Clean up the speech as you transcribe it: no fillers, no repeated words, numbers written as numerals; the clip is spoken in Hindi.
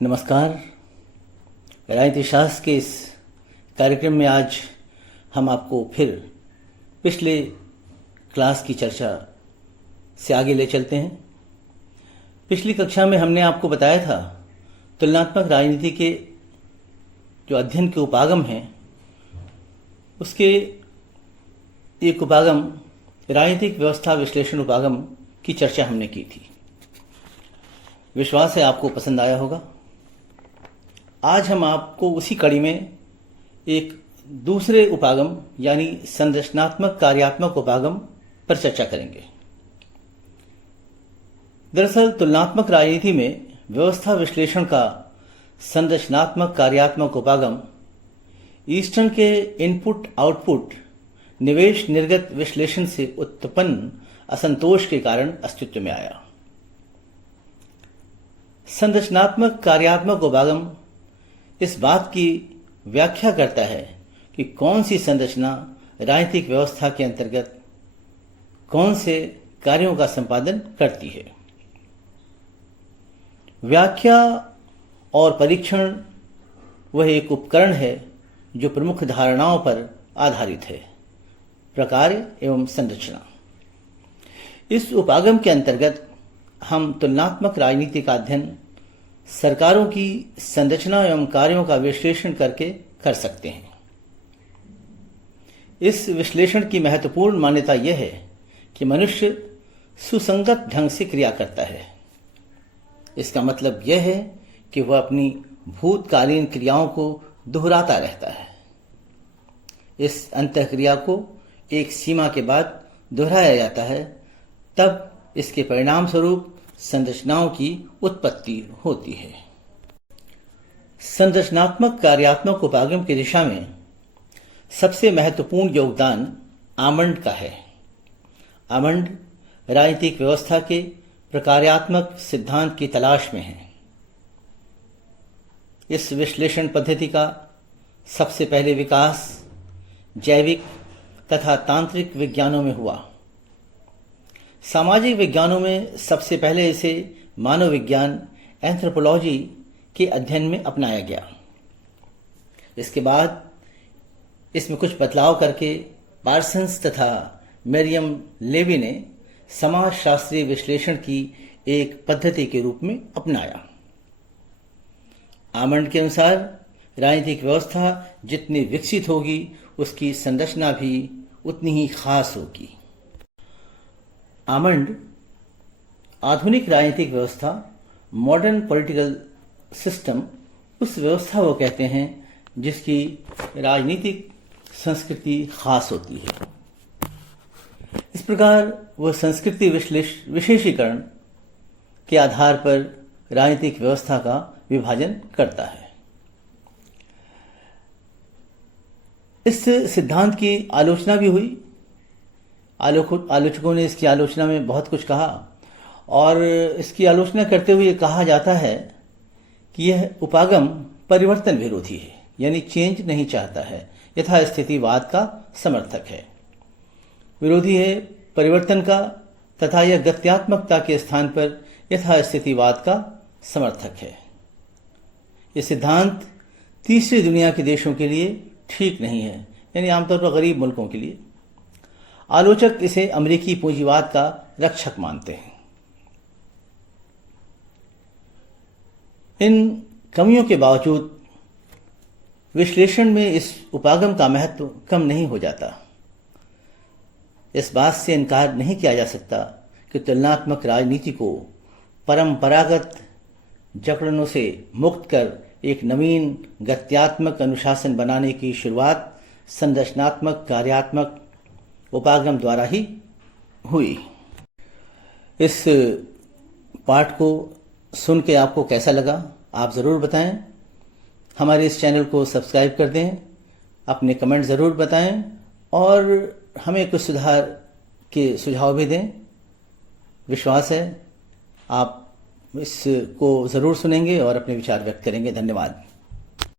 नमस्कार। राजनीति शास्त्र के इस कार्यक्रम में आज हम आपको फिर पिछले क्लास की चर्चा से आगे ले चलते हैं। पिछली कक्षा में हमने आपको बताया था तुलनात्मक राजनीति के जो अध्ययन के उपागम हैं उसके एक उपागम राजनीतिक व्यवस्था विश्लेषण उपागम की चर्चा हमने की थी। विश्वास है आपको पसंद आया होगा। आज हम आपको उसी कड़ी में एक दूसरे उपागम यानी संरचनात्मक कार्यात्मक उपागम पर चर्चा करेंगे। दरअसल तुलनात्मक राजनीति में व्यवस्था विश्लेषण का संरचनात्मक कार्यात्मक उपागम ईस्टर्न के इनपुट आउटपुट निवेश निर्गत विश्लेषण से उत्पन्न असंतोष के कारण अस्तित्व में आया। संरचनात्मक कार्यात्मक उपागम इस बात की व्याख्या करता है कि कौन सी संरचना राजनीतिक व्यवस्था के अंतर्गत कौन से कार्यों का संपादन करती है। व्याख्या और परीक्षण वह एक उपकरण है जो प्रमुख धारणाओं पर आधारित है, प्रकार एवं संरचना। इस उपागम के अंतर्गत हम तुलनात्मक राजनीति का अध्ययन सरकारों की संरचना एवं कार्यों का विश्लेषण करके कर सकते हैं। इस विश्लेषण की महत्वपूर्ण मान्यता यह है कि मनुष्य सुसंगत ढंग से क्रिया करता है। इसका मतलब यह है कि वह अपनी भूतकालीन क्रियाओं को दोहराता रहता है। इस अंतःक्रिया को एक सीमा के बाद दोहराया जाता है, तब इसके परिणाम स्वरूप संरचनाओं की उत्पत्ति होती है। संरचनात्मक कार्यात्मक उपागम की दिशा में सबसे महत्वपूर्ण योगदान आमंड का है। आमंड राजनीतिक व्यवस्था के प्रकार्यात्मक सिद्धांत की तलाश में है। इस विश्लेषण पद्धति का सबसे पहले विकास जैविक तथा तांत्रिक विज्ञानों में हुआ। सामाजिक विज्ञानों में सबसे पहले इसे मानव विज्ञान एंथ्रोपोलॉजी के अध्ययन में अपनाया गया। इसके बाद इसमें कुछ बदलाव करके पार्सन्स तथा मेरियम लेवी ने समाजशास्त्रीय विश्लेषण की एक पद्धति के रूप में अपनाया। आमंड के अनुसार राजनीतिक व्यवस्था जितनी विकसित होगी उसकी संरचना भी उतनी ही खास होगी। आमंड आधुनिक राजनीतिक व्यवस्था मॉडर्न पॉलिटिकल सिस्टम उस व्यवस्था को कहते हैं जिसकी राजनीतिक संस्कृति खास होती है। इस प्रकार वह संस्कृति विशेषीकरण के आधार पर राजनीतिक व्यवस्था का विभाजन करता है। इस सिद्धांत की आलोचना भी हुई। आलोचकों ने इसकी आलोचना में बहुत कुछ कहा और इसकी आलोचना करते हुए कहा जाता है कि यह उपागम परिवर्तन विरोधी है, यानी चेंज नहीं चाहता है, यथास्थितिवाद का समर्थक है, विरोधी है परिवर्तन का तथा यह गत्यात्मकता के स्थान पर यथास्थितिवाद का समर्थक है। यह सिद्धांत तीसरी दुनिया के देशों के लिए ठीक नहीं है, यानी आमतौर पर गरीब मुल्कों के लिए। आलोचक इसे अमेरिकी पूंजीवाद का रक्षक मानते हैं। इन कमियों के बावजूद विश्लेषण में इस उपागम का महत्व कम नहीं हो जाता। इस बात से इनकार नहीं किया जा सकता कि तुलनात्मक राजनीति को परंपरागत जकड़नों से मुक्त कर एक नवीन गत्यात्मक अनुशासन बनाने की शुरुआत संरचनात्मक कार्यात्मक उपागम द्वारा ही हुई। इस पाठ को सुन के आपको कैसा लगा आप ज़रूर बताएं। हमारे इस चैनल को सब्सक्राइब कर दें, अपने कमेंट ज़रूर बताएं और हमें कुछ सुधार के सुझाव भी दें। विश्वास है आप इसको ज़रूर सुनेंगे और अपने विचार व्यक्त करेंगे। धन्यवाद।